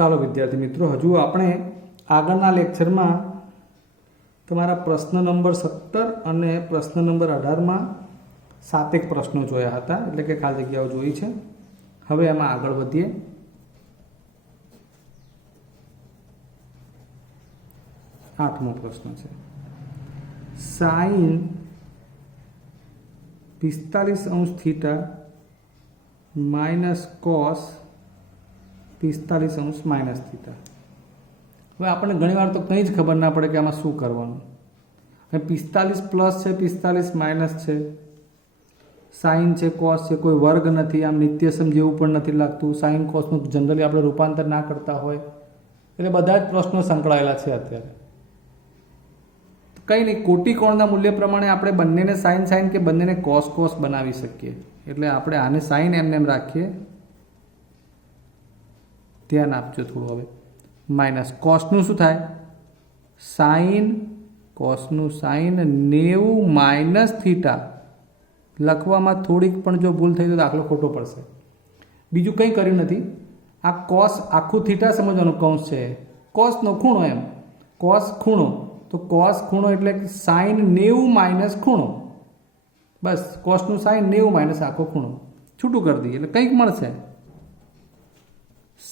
ચાલો વિદ્યાર્થી મિત્રો, હજુ આપણે આગળના લેક્ચરમાં તમારા પ્રશ્ન નંબર 17 અને પ્રશ્ન નંબર 18માં 7 પ્રશ્નો જોયા હતા, એટલે કે ખાલી જગ્યાઓ જોઈ છે. હવે એમાં આગળ વધીએ. આઠમો પ્રશ્ન છે, sine 45 theta minus cos 45 minus theta. હવે આપણને ઘણીવાર તો કંઈ જ ખબર ના પડે કે આમાં શું કરવાનું. હવે 45 પ્લસ છે, 45 માઇનસ છે, સાઇન છે, કોસ છે, કોઈ વર્ગ નથી, આમ નિત્યસમ જેવું પણ નથી લાગતું. સાઇન કોસનું જનરલી આપણે રૂપાંતર ના કરતા હોય, એટલે બધા જ પ્રશ્નો સંકળાયેલા છે. અત્યારે કંઈ નહીં, કોટિકોણના મૂલ્ય પ્રમાણે આપણે બંનેને સાઇન સાઇન કે બંનેને કોસ કોસ બનાવી શકીએ. એટલે આપણે આને સાઇન એમ રાખીએ. ધ્યાન આપજો થોડું. હવે માઇનસ કોસનું શું થાય? સાઇન કોસનું સાઇન 90 માઇનસ થીટા. લખવામાં થોડીક પણ જો ભૂલ થઈ તો દાખલો ખોટો પડશે. બીજું કંઈ કર્યું નથી. આ કોસ આખું થીટા સમજવાનું, કૌંસ છે, કોસનો ખૂણો, એમ કોસ ખૂણો. તો કોસ ખૂણો એટલે સાઇન 90 માઇનસ ખૂણો. બસ કોસનું સાઇન 90 માઇનસ આખો ખૂણો છૂટું કરી દઈએ એટલે કંઈક મળશે.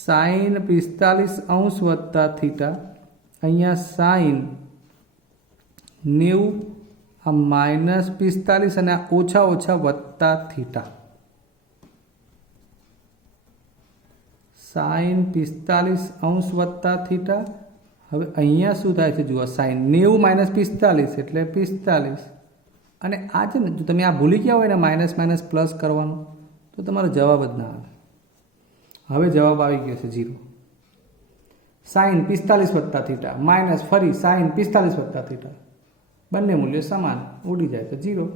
સાઇન 45 વત્તા થીટા, અહીંયા સાઇન 90, આ માઇનસ 45 અને આ ઓછા ઓછા વત્તા થીટા. સાઇન 45 વત્તા થીટા. હવે અહીંયા શું થાય છે જુઓ, સાઇન 90 માઇનસ 45 એટલે 45. અને આ છે ને, જો તમે આ ભૂલી ગયા હોય ને માઇનસ માઇનસ પ્લસ કરવાનું, તો તમારો જવાબ જ ના આવે. હવે જવાબ આવી ગયો છે 0. સાઇન 45 વત્તા થીટા માઇનસ ફરી સાઇન 45 વત્તા થીટા, બંને મૂલ્યો સમાન, ઉડી જાય તો 0.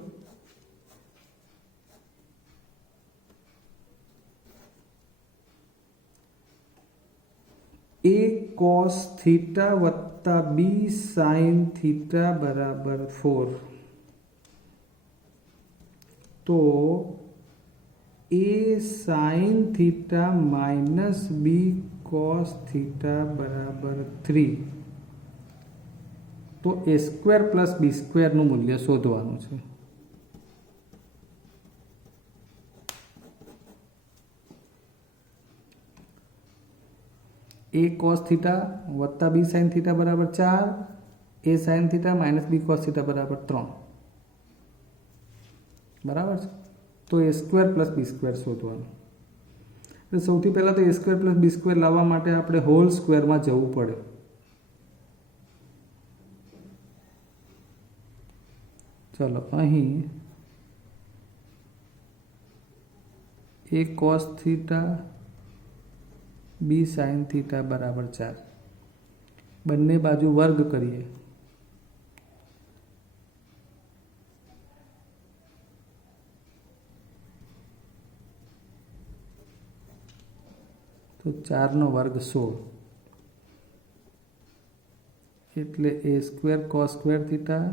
a cos થીટા વત્તા b sin થીટા બરાબર 4. તો a sin theta minus b cos theta બરાબર 3. તો a સ્ક્વેર પ્લસ b સ્ક્વેરનું મૂલ્ય શોધવાનું છે. a cos થીટા વત્તા b sin થીટા બરાબર 4, a sin theta minus b cos theta બરાબર 3. બરાબર છે. તો a square plus b square શોધવાનું. એટલે સૌથી પહેલાં તો a square plus b square લાવવા માટે આપણે હોલ સ્ક્વેરમાં જવું પડે. ચલો, અહીં a cos theta b sin theta બરાબર 4, બંને બાજુ વર્ગ કરીએ તો 4 નો વર્ગ 16, એટલે a square cos square theta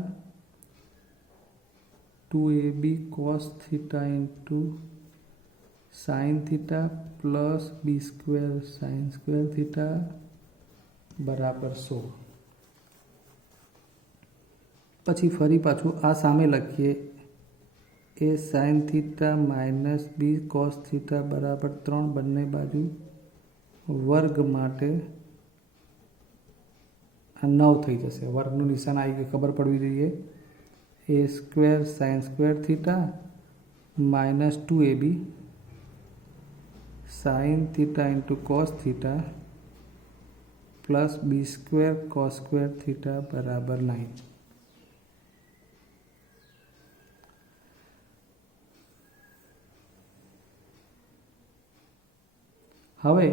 2ab cos theta into sin theta plus b square sin square theta બરાબર 16. પછી ફરી પાછું આ સામે લખીએ, a sin theta minus b cos theta બરાબર 3, બંને બાજુ વર્ગ માટે આ 9 થઈ જશે. વર્ગનું નિશાન આવી ગયું, ખબર પડવી જોઈએ. a square sin square theta minus 2ab sin theta into cos theta plus b square cos square theta બરાબર 9. હવે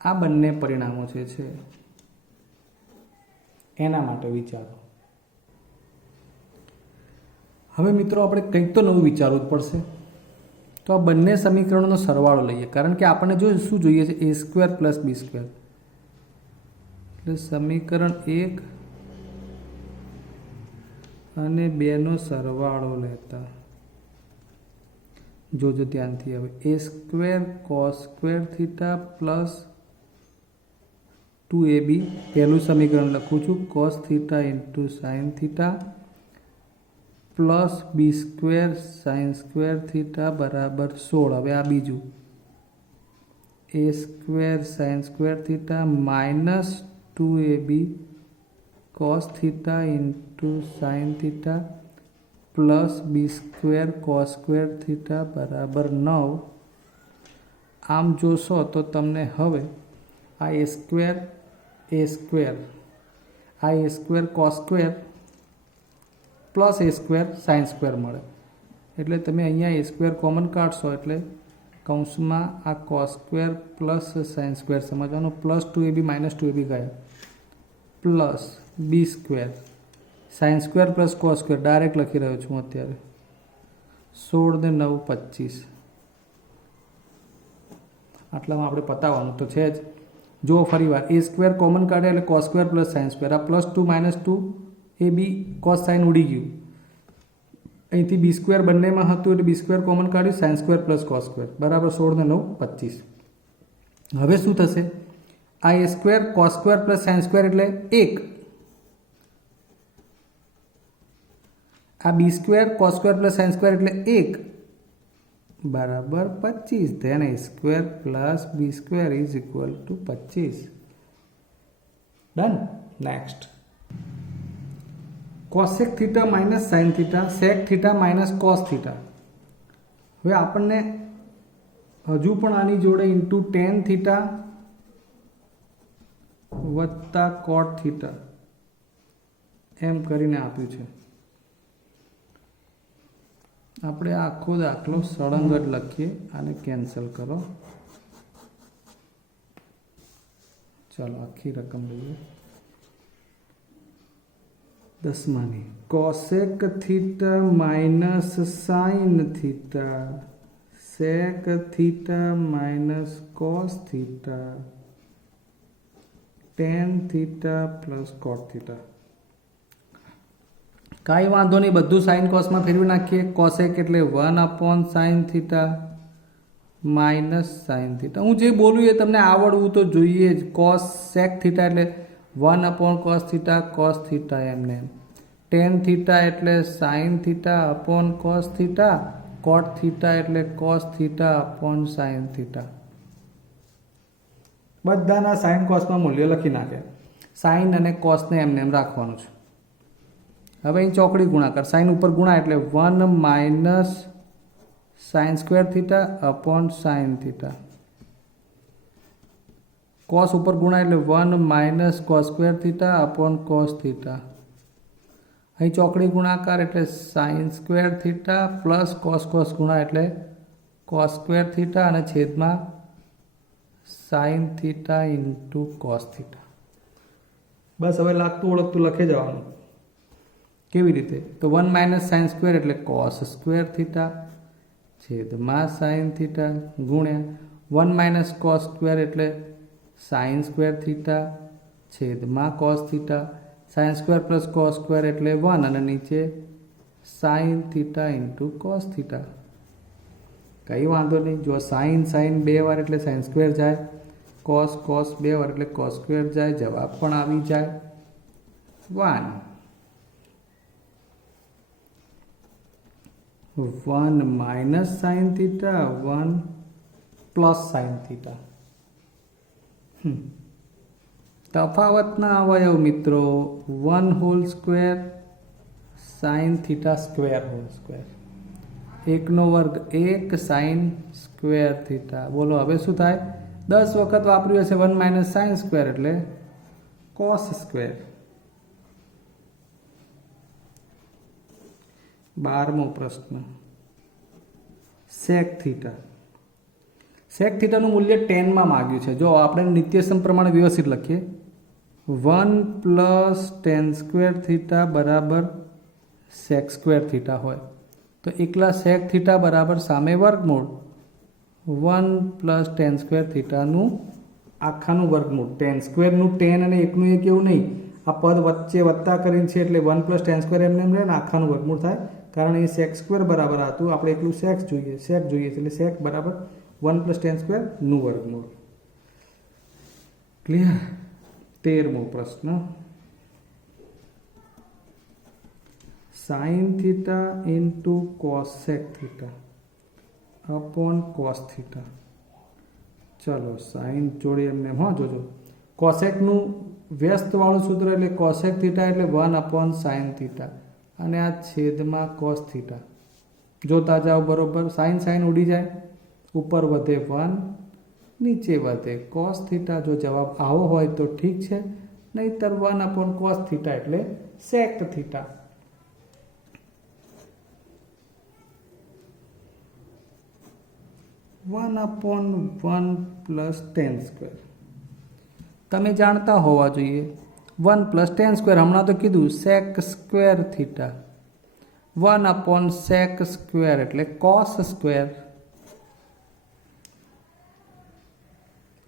આ બંને પરિણામો જે છે એના માટે વિચારો. હવે મિત્રો આપણે કંઈક તો નવું વિચારવું જ પડશે. તો આ બંને સમીકરણોનો સરવાળો લઈએ, કારણ કે આપણને જો શું જોઈએ છે, a square plus b square. એટલે સમીકરણ 1 અને 2 નો સરવાળો લેતા જોજો ધ્યાનથી. હવે a square cos square theta plus 2ab पहलू समीकरण लखूँ छूँ cos theta into sin theta plus B square sin square theta बराबर 16। हवे आ बीजू A square sin square theta minus 2ab cos theta into sin theta plus B square cos square theta बराबर 9। आम जोशो तो तमने हवे आ A square cos square plus A square sin square मळे एटले तमे अहींया ए स्क्वेर कॉमन काढशो एटले कौंसमां आ cos square plus sin square समजवानुं प्लस 2ab माइनस 2ab गया plus B square sin square plus cos square direct लखी रह्यो छुं अत्यारे 16 ने 9 25 आटलामां आपणे पताववानुं तो छे ज। जो फरीवार ए स्क्वेर कॉमन काढे एटले cos square plus sin square आ plus 2 minus 2ab cos sin उड़ी गयुं અહીંથી બી સ્ક્વેર બંનેમાં હતું એટલે બી સ્ક્વેર કોમન કાઢ્યું sin square plus cos square બરાબર 16 ને 9 25। હવે શું થશે આ A square cos square plus sin square એટલે 1 આ B square cos square plus sin square એટલે 1 बराबर 25। Then A square plus B square is equal to 25। Done. Next cosec theta minus sin theta sec theta minus cos theta. हवे आपने हजू पण आनी जोड़े इंटू tan थीटा वत्ता cot theta M करीने आप्युं छे। આપણે આખો દાખલો સળંગ જ લખીએ આને કેન્સલ કરો। ચાલો આખી રકમ લઈએ 10માની cosec theta minus sin theta sec theta minus cos theta tan theta plus cot theta. काई वांधो नहीं बधु साइन कॉस में फेरवी नाखीए cosec एटले 1/sin theta minus sin theta. हूँ जे बोलूँ ये तमने आवड़वुं तो जोईए ज। cos sec थीटा एटले 1/cos थीटा cos थीटा एमने tan थीटा एटले sin theta upon cos theta cot theta एटले cos theta upon sin theta. बधाना साइन कॉस में मूल्य लखी नाखे साइन अने cos ने एमने एम राखवानुं छे। हवे अहीं चौकड़ी गुणाकार साइन ऊपर गुणा एटले 1 minus sin square theta upon sin theta cos ऊपर गुणा एटले 1 minus cos square theta upon cos theta. अहीं चौकड़ी गुणाकार एटले sin square theta plus cos गुणा एटले cos स्क्वेर थीटा अने छेदमां sin theta into cos theta. बस हवे लागतुं ओळखतुं लखी जवानुं। केवी रीते तो 1 माइनस sin स्क्वेर एटले cos स्क्वेर थीटा छेदमां sin थीटा गुण्या 1 माइनस cos स्क्वेर एटले sin स्क्वेर थीटा छेदमां cos theta sin square plus cos square एटले 1 अने नीचे sin theta into cos theta. कई वांधो नहीं जो sin 2 वार एटले sin स्क्वेर जाए cos 2 वार एटले cos स्क्वेर जाए जवाब पण आवी जाए 1 minus sin theta 1 plus sin theta. तफावतना अवयव मित्रों 1 whole square sin theta square whole square 1 नो वर्ग 1 sin स्क्वेर थीटा। बोलो हवे शुं थाय 10 वखत वापर्युं हशे 1 माइनस sin स्क्वेर एटले cos स्क्वेर। 12मो प्रश्न sec थीटा। sec थीटा નું મૂલ્ય 10 માં માંગ્યું છે। જો આપણે નિત્યસમ પ્રમાણે વ્યવસ્થિત લખીએ 1 પ્લસ tan સ્ક્વેર થીટા બરાબર sec સ્ક્વેર થીટા હોય તો એકલા sec થીટા બરાબર સામે વર્ગમૂળ 1 પ્લસ tan સ્ક્વેર થીટાનું આખાનું વર્ગમૂળ। tan સ્ક્વેરનું tan અને એકનું એક એવું નહીં આ પદ વચ્ચે વત્તા કરીને છે એટલે 1 પ્લસ tan સ્ક્વેર એમને એમ રહે ને આખાનું વર્ગમૂળ થાય कारण ये sec स्क्वेर बराबर आतु આપણે એકલું sec જોઈએ એટલે sec बराबर 1 प्लस tan स्क्वेर નું વર્ગમૂળ। क्लियर 13મો પ્રશ્ન, sine theta into cosec theta upon cos theta. ચલો સાઇન જોડે એમને જોજો, કોસેકનું વ્યસ્તવાળું સૂત્ર એટલે કોસેક થીટા એટલે 1 સાઇન થીટા અને આ છેદમાં કોસ થીટા. જોતા જાઓ બરોબર, સાઇન સાઇન ઉડી જાય, ઉપર વધે 1, નીચે વધે કોસ થીટા. જો જવાબ આવો હોય તો ઠીક છે, નહીતર 1 કોસ થીટા એટલે sec theta. One upon 1 plus tan square તમે જાણતા હોવા જોઈએ. 1 પ્લસ ટેન સ્ક્વેર હમણાં તો કીધું sec square theta. 1 upon sec square એટલે કોસ સ્ક્વેર.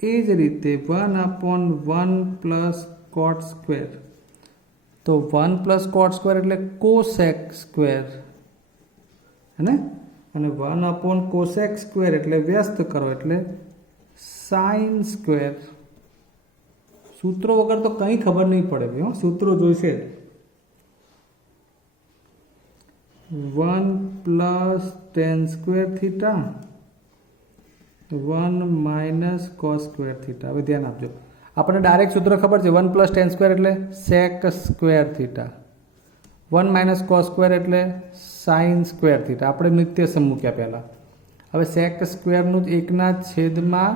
એ જ રીતે 1 अपॉन 1 પ્લસ કોટ સ્ક્વેર, તો 1 પ્લસ કોટ સ્ક્વેર એટલે કોસેક સ્ક્વેર હે ને, અને 1 अपॉन કોસેક સ્ક્વેર એટલે વ્યસ્ત કરો એટલે સાઇન સ્ક્વેર. સૂત્રો વગર તો કંઈ ખબર નહીં પડે ભાઈ, સૂત્રો જોઈશે. 1 plus tan square theta 1 minus cos square theta. હવે ધ્યાન આપજો, આપણને ડાયરેક્ટ સૂત્ર ખબર છે. 1 પ્લસ ટેન સ્ક્વેર એટલે sec square theta, 1 minus cos square એટલે સાઇન સ્ક્વેર થીટા. આપણે નિત્યસમ મૂક્યા પહેલાં. હવે સેક સ્ક્વેરનું જ 1/છેદમાં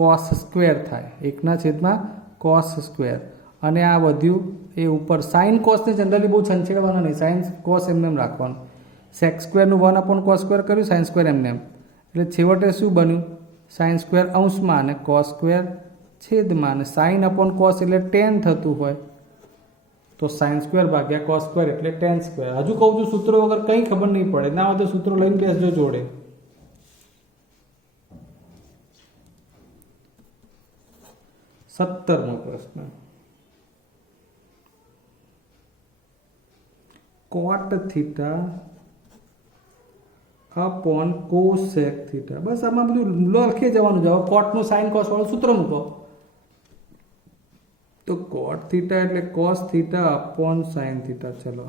કોસ સ્ક્વેર થાય, 1/છેદમાં કોસ સ્ક્વેર, અને આ વધ્યું એ ઉપર સાઇન કોસને જનરલી બહુ છંછેડવાના નહીં, સાઇન કોસ એમને એમ રાખવાનું. સેક સ્ક્વેરનું 1 अपॉन કોસ સ્ક્વેર કર્યું, સાઇન સ્ક્વેર એમને એમ, એટલે છેવટે શું બન્યું? સાઇન સ્ક્વેર અંશમાં અને કોસ સ્ક્વેર છેદમાં, અને સાઇન अपॉन કોસ એટલે ટેન થતું હોય તો સાઇન સ્ક્વેર ભાગ્યા કોસ સ્ક્વેર એટલે ટેન સ્ક્વેર. હજુ કહું છું સૂત્રો વગર કંઈ ખબર નહીં પડે, ના હોય તો સૂત્રો લઈને બેસજો જોડે. સત્તરમો પ્રશ્ન, cot theta upon cosec theta. બસ આમાં બધું લખી જવાનું. જવાબ કોટનું સાઇન કોસ વાળું સૂત્ર મૂકો તો કોટ થીટા એટલે cos theta upon sine theta. ચલો,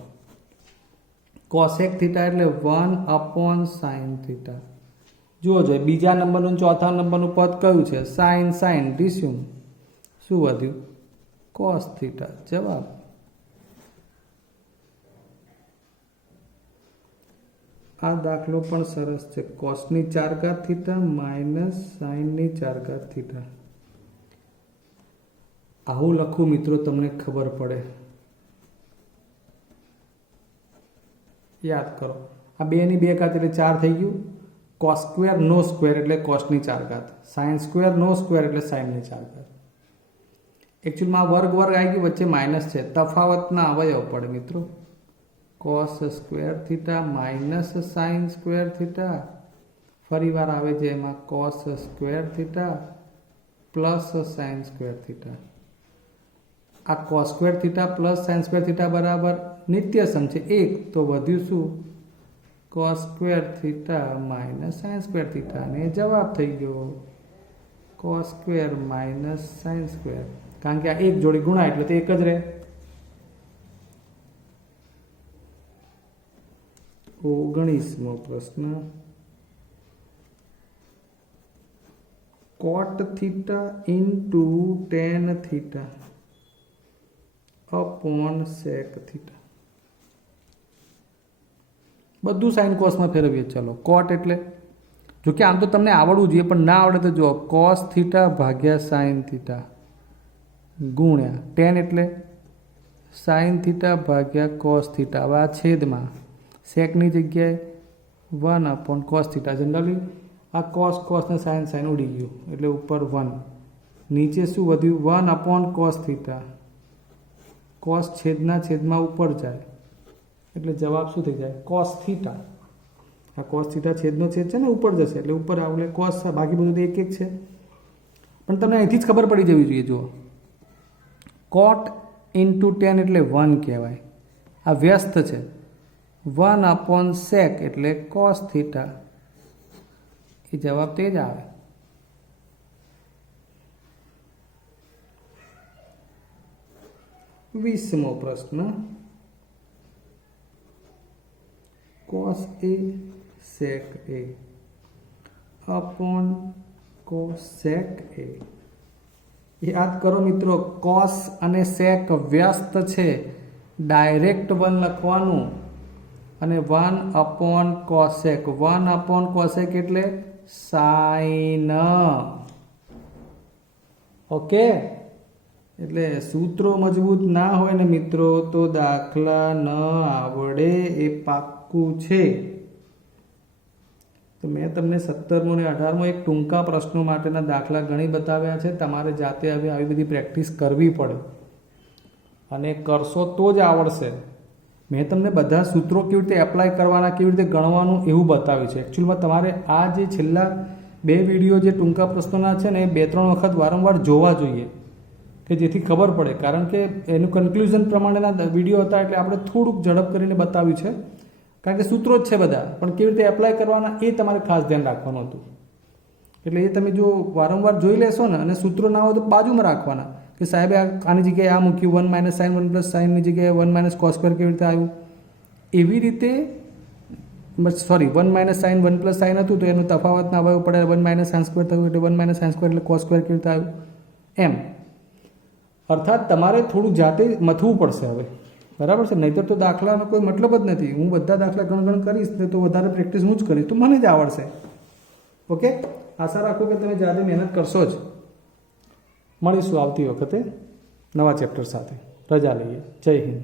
કોસેક થીટા એટલે 1 अपॉन સાઇન થીટા. જુઓ જોઈએ, બીજા નંબરનું ચોથા નંબરનું પદ કયું છે? સાઇન સાઇન રિસ્યુમ. શું વધ્યું? Cos theta. જવાબ. આ દાખલો પણ સરસ છે. કોસની 4 ઘાત થીટા માઇનસ સાઇનની 4 ઘાત થીટા. આવું લખું મિત્રો, તમને ખબર પડે. યાદ કરો, આ 2 ની 2 ઘાત એટલે 4 થઈ ગયું. કોસ સ્ક્વેર નો સ્ક્વેર એટલે કોસની 4 ઘાત, સાઇન સ્ક્વેર નો સ્ક્વેર એટલે સાઇનની 4 ઘાત. એકચ્યુઅલમાં વર્ગ વર્ગ આવી ગયું, વચ્ચે માઇનસ છે, તફાવતના અવયવ પડે મિત્રો. Cos square theta minus sine square theta, ફરી વાર આવે છે એમાં cos square theta plus sine square theta. આ cos square theta plus sine square theta બરાબર નિત્યસમ છે 1, તો વધ્યું શું? Cos square theta minus sine square theta, અને જવાબ થઈ ગયો cos square minus sine square. કારણ કે આ 1 જોડે ગુણાય એટલે તે 1 જ રહે. 19મો પ્રશ્ન, cot theta into tan theta upon sec theta. બધું સાઇન કોસમાં ફેરવીએ. ચલો, કોટ એટલે જો કે આમ તો તમને આવડવું જોઈએ, પણ ના આવડે તો જુઓ, કોસ થીટા ભાગ્યા સાઇન થીટા ગુણ્યા ટેન એટલે સાઇન થીટા ભાગ્યા કોસ થીટા. હવે આ છેદમાં સેકની જગ્યાએ 1 अपॉन કોસ થીટા. જનરલી આ કોસ કોસ ને સાઇન સાઇન ઉડી ગયું એટલે ઉપર 1, નીચે શું વધ્યું? 1 अपॉन કોસ થીટા. કોસ છેદના છેદમાં ઉપર જાય એટલે જવાબ શું થઈ જાય? Cos theta. આ કોસ થીટા છેદનો છેદ છે ને, ઉપર જશે એટલે ઉપર આવે કોસ. બાકી બધું તો એક એક છે, પણ તમને અહીંથી જ ખબર પડી જવી જોઈએ. જુઓ, કોટ ઇન્ટુ ટેન એટલે 1 કહેવાય. આ વ્યસ્ત છે. 1 अपॉन સેક એટલે કોસ થીટા. એ જવાબ તે જ આવે. 20મો પ્રશ્ન cos a sec a upon cosec a. યાદ કરો મિત્રો, cos અને sec વ્યસ્ત છે, ડાયરેક્ટ 1 લખવાનું અને 1/cosec. 1/cosec એટલે sin. ઓકે, એટલે સૂત્રો મજબૂત ના હોય ને મિત્રો તો દાખલા ન આવડે એ પાક્કું છે. તો મેં તમને 17મો અને 18મો એક ટૂંકા પ્રશ્નો માટેના દાખલા ઘણી બતાવ્યા છે. તમારે જાતે હવે આવી બધી પ્રેક્ટિસ કરવી પડે અને કરશો તો જ આવડશે. મેં તમને બધા સૂત્રો કેવી રીતે એપ્લાય કરવાના, કેવી રીતે ગણવાનું એવું બતાવ્યું છે. એકચ્યુઅલમાં તમારે આ જે છેલ્લા 2 વિડીયો જે ટૂંકા પ્રશ્નોના છે ને એ 2-3 વખત વારંવાર જોવા જોઈએ કે જેથી ખબર પડે. કારણ કે એનું કન્ક્લુઝન પ્રમાણેના વિડીયો હતા એટલે આપણે થોડુંક ઝડપ કરીને બતાવ્યું છે. કારણ કે સૂત્રો જ છે બધા, પણ કેવી રીતે એપ્લાય કરવાના એ તમારે ખાસ ધ્યાન રાખવાનું હતું. એટલે એ તમે જો વારંવાર જોઈ લેશો ને અને સૂત્રો ના હોય તો બાજુમાં રાખવાના કે સાહેબે આની જગ્યાએ આ મૂક્યું, 1 - sin 1 + sin ની જગ્યાએ 1 - cos સ્ક્વેર કેવી રીતે આવ્યું. એવી રીતે 1 - sin 1 + sin હતું તો એનો તફાવત ના આવવો પડે. 1 - sin સ્ક્વેર થયું એટલે 1 - sin સ્ક્વેર એટલે cos સ્ક્વેર કેવી રીતે આવ્યું એમ. અર્થાત તમારે થોડું જાતે મથવું પડશે હવે, બરાબર છે? નહીંતર તો દાખલાનો કોઈ મતલબ જ નથી. હું બધા દાખલા ગણ કરીશ ને તો વધારે પ્રેક્ટિસ હું જ કરીશ તો મને જ આવડશે. ઓકે, આશા રાખું કે તમે જાતે મહેનત કરશો જ. મળીશું આવતી વખતે નવા ચેપ્ટર સાથે. રજા લઈએ. જય હિન્દ.